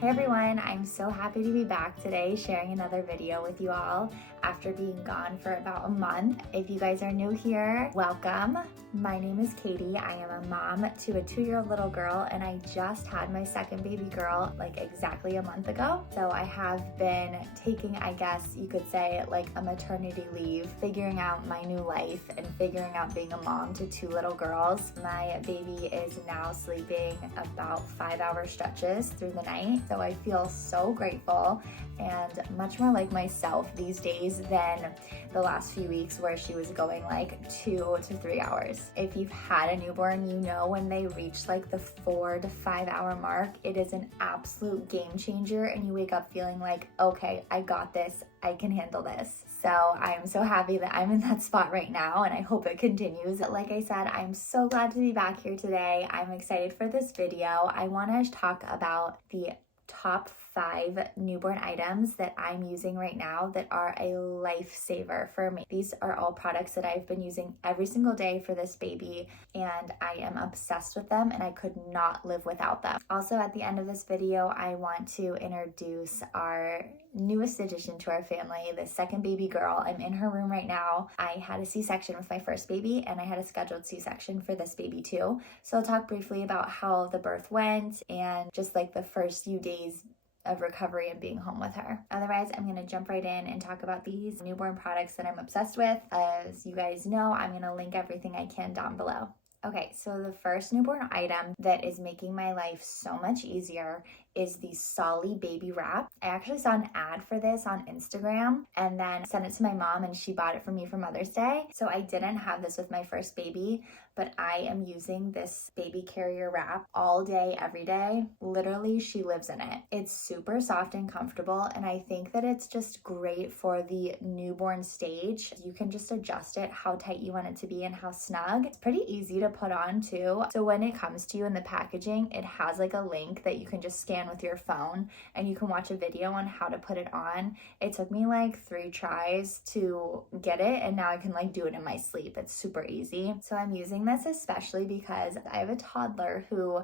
Hey everyone, I'm so happy to be back today sharing another video with you all after being gone for about a month. If you guys are new here, welcome. My name is Katie. I am a mom to a 2-year-old little girl and I just had my second baby girl like exactly a month ago. So I have been taking, I guess you could say, like a maternity leave, figuring out my new life and figuring out being a mom to 2 little girls. My baby is now sleeping about 5-hour stretches through the night. So I feel so grateful and much more like myself these days than the last few weeks where she was going like 2 to 3 hours. If you've had a newborn, you know when they reach like the 4 to 5 hour mark, it is an absolute game changer and you wake up feeling like, okay, I got this, I can handle this. So I'm so happy that I'm in that spot right now and I hope it continues. Like I said, I'm so glad to be back here today. I'm excited for this video. I want to talk about the top 5 newborn items that I'm using right now that are a lifesaver for me. These are all products that I've been using every single day for this baby and I am obsessed with them and I could not live without them. Also, at the end of this video, I want to introduce our newest addition to our family, the second baby girl. I'm in her room right now. I had a C-section with my first baby and I had a scheduled C-section for this baby too. So I'll talk briefly about how the birth went and just like the first few days of recovery and being home with her. Otherwise, I'm going to jump right in and talk about these newborn products that I'm obsessed with. As you guys know, I'm going to link everything I can down below. Okay, so the first newborn item that is making my life so much easier is the Solly baby wrap. I actually saw an ad for this on Instagram and then sent it to my mom and she bought it for me for Mother's Day. So I didn't have this with my first baby, but I am using this baby carrier wrap all day, every day. Literally, she lives in it. It's super soft and comfortable and I think that it's just great for the newborn stage. You can just adjust it how tight you want it to be and how snug. It's pretty easy to put on too. So when it comes to you in the packaging, it has like a link that you can just scan with your phone and you can watch a video on how to put it on. It took me like 3 tries to get it and now I can like do it in my sleep. It's super easy. So I'm using this especially because I have a toddler who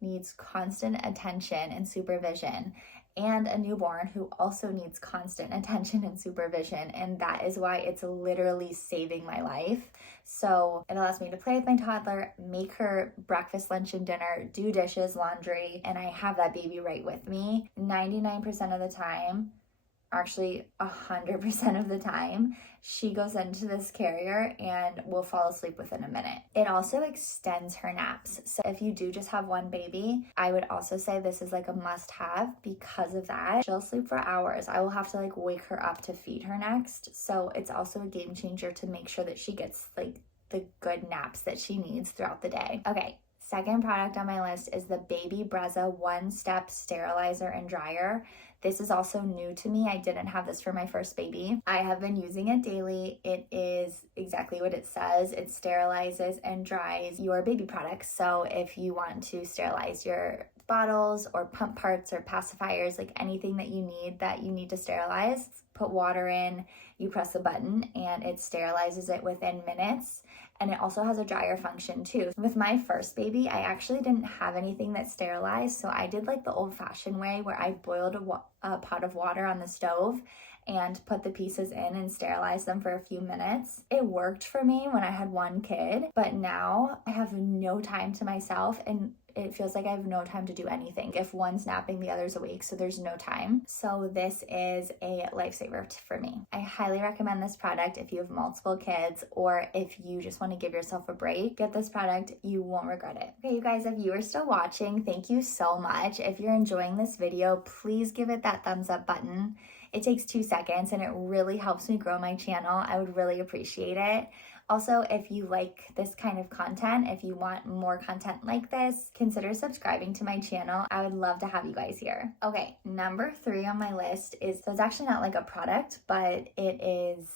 needs constant attention and supervision and a newborn who also needs constant attention and supervision, and that is why it's literally saving my life. So it allows me to play with my toddler, make her breakfast, lunch, and dinner, do dishes, laundry, and I have that baby right with me 99% of the time. Actually 100% of the time, she goes into this carrier and will fall asleep within a minute. It also extends her naps. So if you do just have one baby, I would also say this is like a must-have because of that. She'll sleep for hours. I will have to like wake her up to feed her next. So it's also a game changer to make sure that she gets like the good naps that she needs throughout the day. Okay. Second product on my list is the Baby Brezza one-step sterilizer and dryer. This is also new to me. I didn't have this for my first baby. I have been using it daily. It is exactly what it says. It sterilizes and dries your baby products. So if you want to sterilize your bottles or pump parts or pacifiers, like anything that you need to sterilize, put water in, you press a button and it sterilizes it within minutes. And it also has a dryer function too. With my first baby, I actually didn't have anything that sterilized. So I did like the old fashioned way where I boiled a pot of water on the stove and put the pieces in and sterilize them for a few minutes. It worked for me when I had one kid, but now I have no time to myself and it feels like I have no time to do anything. If one's napping, the other's awake, so there's no time. So this is a lifesaver for me. I highly recommend this product if you have multiple kids or if you just want to give yourself a break. Get this product, you won't regret it. Okay, you guys, if you are still watching, thank you so much. If you're enjoying this video, please give it that thumbs up button. It takes 2 seconds and it really helps me grow my channel. I would really appreciate it. Also, if you like this kind of content, if you want more content like this, consider subscribing to my channel. I would love to have you guys here. Okay, number 3 on my list is, so it's actually not like a product, but it is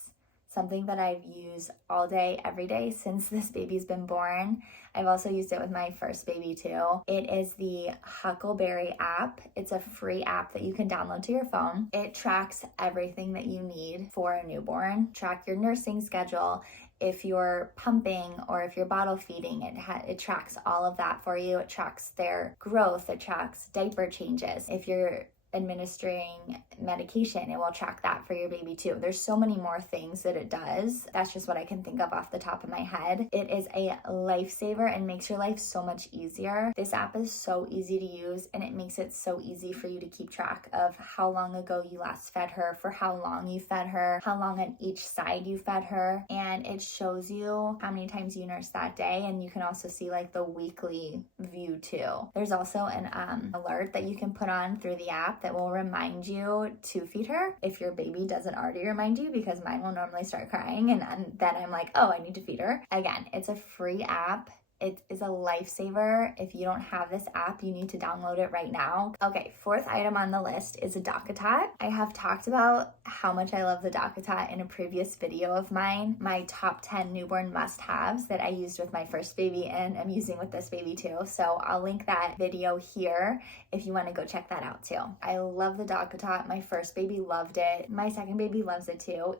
something that I've used all day, every day since this baby's been born. I've also used it with my first baby too. It is the Huckleberry app. It's a free app that you can download to your phone. It tracks everything that you need for a newborn. Track your nursing schedule. if you're pumping or if you're bottle feeding, it tracks all of that for you. It tracks their growth, it tracks diaper changes. If you're administering medication, it will track that for your baby too. There's so many more things that it does. That's just what I can think of off the top of my head. It is a lifesaver and makes your life so much easier. This app is so easy to use, and it makes it so easy for you to keep track of how long ago you last fed her, for how long you fed her, how long on each side you fed her, and it shows you how many times you nursed that day, and you can also see like the weekly view too. There's also an alert that you can put on through the app that will remind you to feed her if your baby doesn't already remind you, because mine will normally start crying and then I'm like, oh, I need to feed her. Again, it's a free app. It is a lifesaver. If you don't have this app, you need to download it right now. Okay, fourth item on the list is a Dock A Tot. I have talked about how much I love the Dock A Tot in a previous video of mine, my top 10 newborn must-haves that I used with my first baby and I'm using with this baby too. So I'll link that video here if you want to go check that out too. I love the Dock A Tot. My first baby loved it. My second baby loves it too.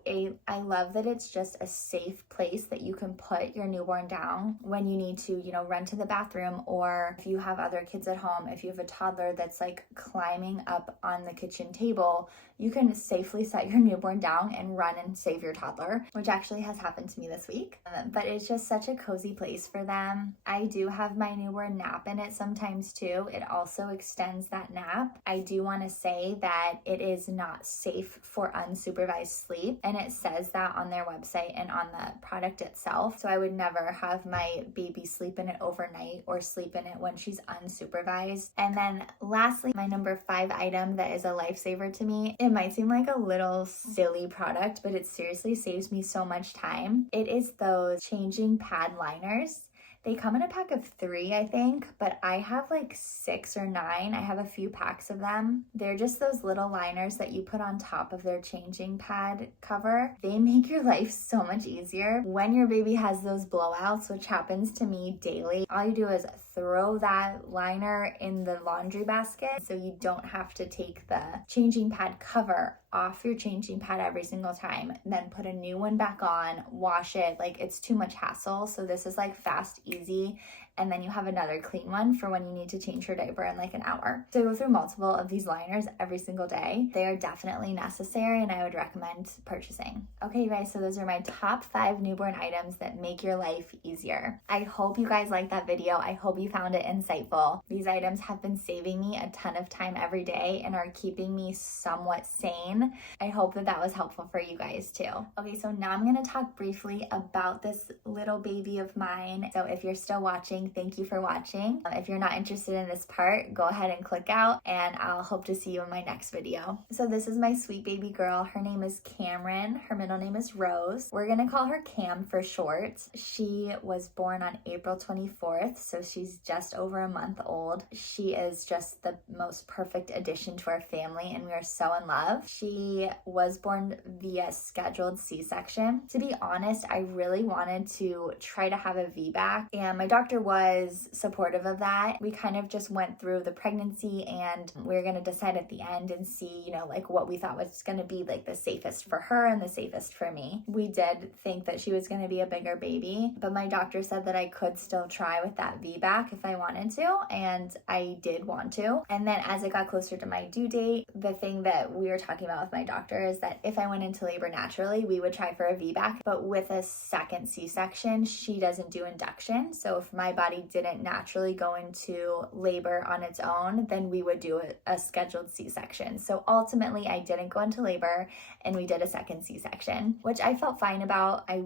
I love that it's just a safe place that you can put your newborn down when you need to, run to the bathroom, or if you have other kids at home, if you have a toddler that's like climbing up on the kitchen table, you can safely set your newborn down and run and save your toddler, which actually has happened to me this week. But it's just such a cozy place for them. I do have my newborn nap in it sometimes too. It also extends that nap. I do want to say that it is not safe for unsupervised sleep, and it says that on their website and on the product itself. So I would never have my baby sleep in it overnight or sleep in it when she's unsupervised. And then lastly, my number 5 item that is a lifesaver to me. It might seem like a little silly product, but it seriously saves me so much time. It is those changing pad liners. They come in a pack of 3, I think, but I have like 6 or 9. I have a few packs of them. They're just those little liners that you put on top of their changing pad cover. They make your life so much easier. When your baby has those blowouts, which happens to me daily, all you do is throw that liner in the laundry basket so you don't have to take the changing pad cover off your changing pad every single time, then put a new one back on, wash it. Like, it's too much hassle. So this is like fast, easy, and then you have another clean one for when you need to change her diaper in like an hour. So I go through multiple of these liners every single day. They are definitely necessary and I would recommend purchasing. Okay, you guys, so those are my top 5 newborn items that make your life easier. I hope you guys liked that video. I hope you found it insightful. These items have been saving me a ton of time every day and are keeping me somewhat sane. I hope that was helpful for you guys too. Okay, so now I'm going to talk briefly about this little baby of mine. So if you're still watching, thank you for watching. If you're not interested in this part, go ahead and click out and I'll hope to see you in my next video. So this is my sweet baby girl. Her name is Cameron. Her middle name is Rose. We're gonna call her Cam for short. She was born on April 24th, so she's just over a month old. She is just the most perfect addition to our family and we are so in love. She was born via scheduled C-section. To be honest, I really wanted to try to have a VBAC and my doctor was supportive of that. We kind of just went through the pregnancy and we we're going to decide at the end and see, like what we thought was going to be like the safest for her and the safest for me. We did think that she was going to be a bigger baby, but my doctor said that I could still try with that VBAC if I wanted to, and I did want to. And then as it got closer to my due date, the thing that we were talking about with my doctor is that if I went into labor naturally, we would try for a VBAC, but with a second C-section, she doesn't do induction. So if my body didn't naturally go into labor on its own, then we would do a scheduled C-section. So ultimately, I didn't go into labor and we did a second C-section, which I felt fine about. I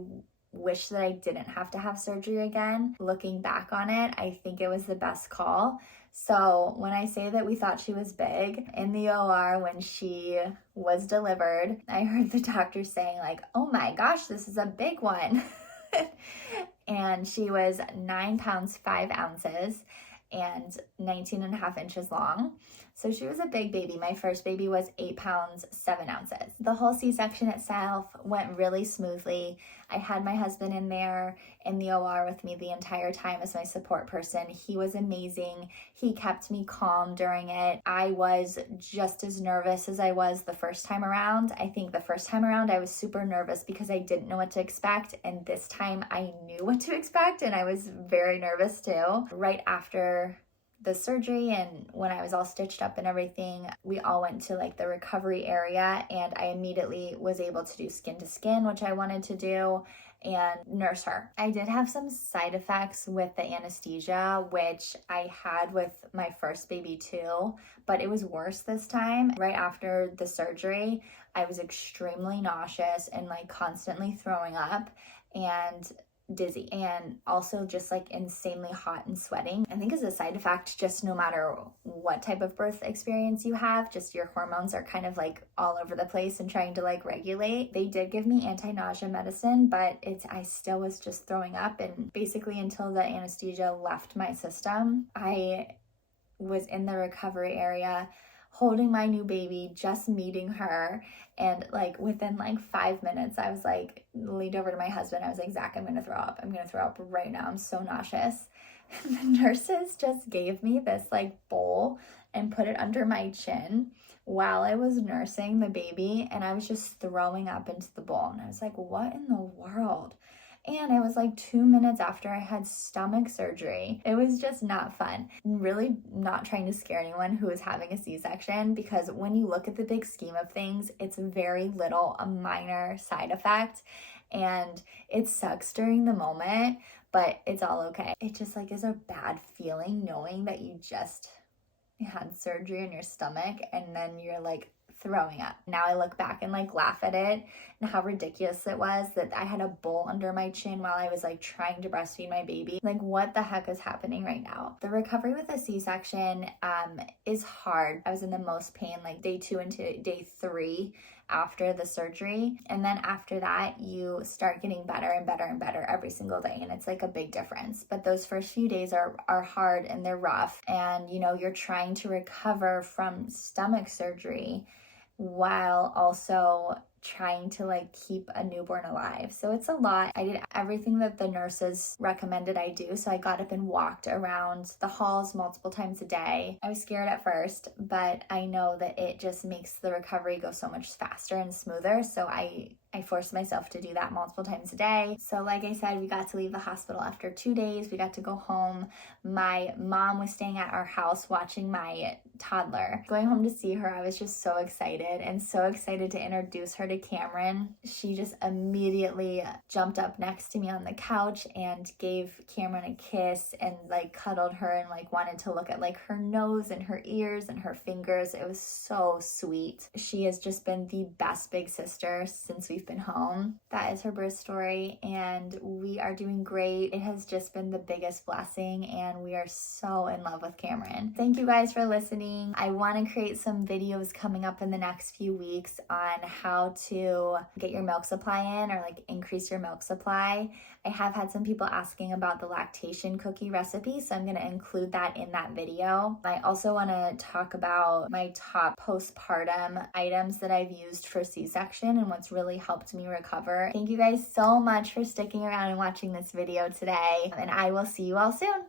wish that I didn't have to have surgery again. Looking back on it, I think it was the best call. So when I say that we thought she was big, in the OR when she was delivered, I heard the doctor saying like, oh my gosh, this is a big one. And she was 9 pounds, 5 ounces and 19.5 inches long. So she was a big baby. My first baby was 8 pounds, 7 ounces. The whole C-section itself went really smoothly. I had my husband in there in the OR with me the entire time as my support person. He was amazing. He kept me calm during it. I was just as nervous as I was the first time around. I think the first time around I was super nervous because I didn't know what to expect, and this time I knew what to expect and I was very nervous too. Right after the surgery and when I was all stitched up and everything, we all went to like the recovery area, and I immediately was able to do skin to skin, which I wanted to do, and nurse her. I did have some side effects with the anesthesia, which I had with my first baby too, but it was worse this time. Right after the surgery, I was extremely nauseous and like constantly throwing up and dizzy, and also just like insanely hot and sweating. I think as a side effect, just no matter what type of birth experience you have, just your hormones are kind of like all over the place and trying to like regulate. They did give me anti-nausea medicine, but I still was just throwing up, and basically until the anesthesia left my system, I was in the recovery area holding my new baby, just meeting her, and like within like 5 minutes I was like leaned over to my husband. I was like, Zach, I'm gonna throw up right now. I'm so nauseous. And the nurses just gave me this like bowl and put it under my chin while I was nursing the baby, and I was just throwing up into the bowl, and I was like, what in the world? And it was like 2 minutes after I had stomach surgery. It was just not fun. Really not trying to scare anyone who is having a C-section, because when you look at the big scheme of things, it's very little, a minor side effect, and it sucks during the moment, but it's all okay. It just like is a bad feeling knowing that you just had surgery in your stomach and then you're like throwing up. Now I look back and like laugh at it and how ridiculous it was that I had a bowl under my chin while I was like trying to breastfeed my baby. Like, what the heck is happening right now? The recovery with a C-section is hard. I was in the most pain like day 2 into day 3 after the surgery, and then after that you start getting better and better and better every single day, and it's like a big difference. But those first few days are hard and they're rough, and you know, you're trying to recover from stomach surgery while also trying to like keep a newborn alive. So it's a lot. I did everything that the nurses recommended I do. So I got up and walked around the halls multiple times a day. I was scared at first, but I know that it just makes the recovery go so much faster and smoother. So I forced myself to do that multiple times a day. So like I said, we got to leave the hospital after 2 days. We got to go home. My mom was staying at our house watching my toddler. Going home to see her, I was just so excited, and so excited to introduce her to Cameron. She just immediately jumped up next to me on the couch and gave Cameron a kiss and like cuddled her and like wanted to look at like her nose and her ears and her fingers. It was so sweet. She has just been the best big sister since we've been home. That is her birth story, and we are doing great. It has just been the biggest blessing, and we are so in love with Cameron. Thank you guys for listening. I want to create some videos coming up in the next few weeks on how to get your milk supply in, or like increase your milk supply. I have had some people asking about the lactation cookie recipe, so I'm going to include that in that video. I also want to talk about my top postpartum items that I've used for C-section and what's really helped me recover. Thank you guys so much for sticking around and watching this video today, and I will see you all soon.